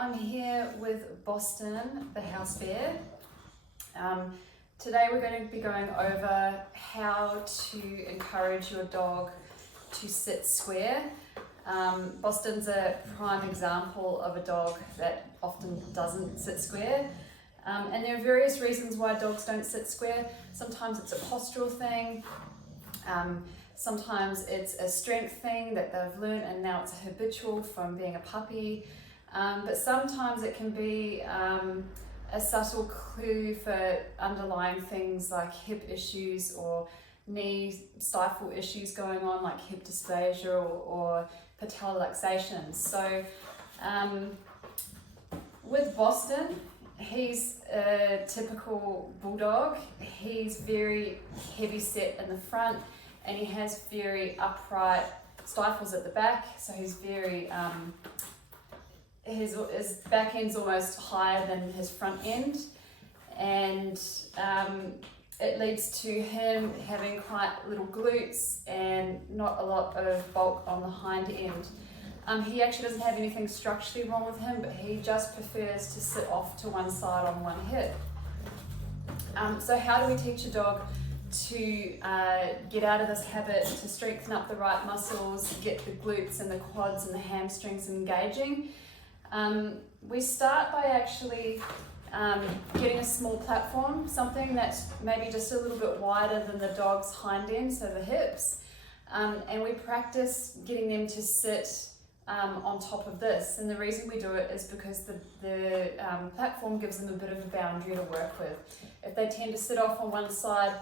I'm here with Boston, the house bear. Today we're going to be going over how to encourage your dog to sit square. Boston's a prime example of a dog that often doesn't sit square. And there are various reasons why dogs don't sit square. Sometimes it's a postural thing. Sometimes it's a strength thing that they've learned and now it's a habitual from being a puppy. But sometimes it can be a subtle clue for underlying things like hip issues or knee stifle issues going on, like hip dysplasia or patellar luxation. So with Boston, he's a typical bulldog. He's very heavy set in the front and he has very upright stifles at the back, so he's very his back end's almost higher than his front end, and it leads to him having quite little glutes and not a lot of bulk on the hind end. He actually doesn't have anything structurally wrong with him, but he just prefers to sit off to one side on one hip. So how do we teach a dog to get out of this habit, to strengthen up the right muscles, get the glutes and the quads and the hamstrings engaging? We start by actually getting a small platform, something that's maybe just a little bit wider than the dog's hind end, so the hips, and we practice getting them to sit on top of this. And the reason we do it is because the platform gives them a bit of a boundary to work with. If they tend to sit off on one side,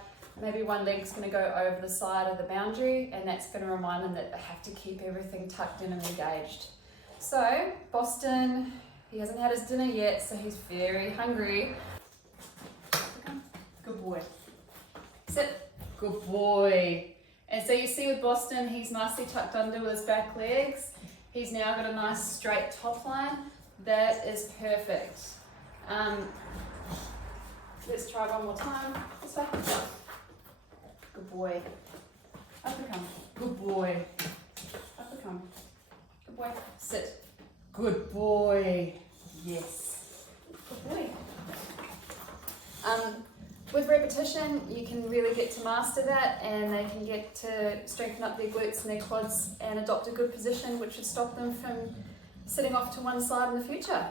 maybe one leg's going to go over the side of the boundary, and that's going to remind them that they have to keep everything tucked in and engaged. So Boston, he hasn't had his dinner yet, so he's very hungry. Good boy. Sit. Good boy. And so you see with Boston, he's nicely tucked under with his back legs. He's now got a nice straight top line. That is perfect. Let's try one more time. This way. Good boy. Up and come. Good boy. Up and come. Good boy. Sit. Good boy. Yes. Good boy. With repetition, you can really get to master that, and they can get to strengthen up their glutes and their quads and adopt a good position, which should stop them from sitting off to one side in the future.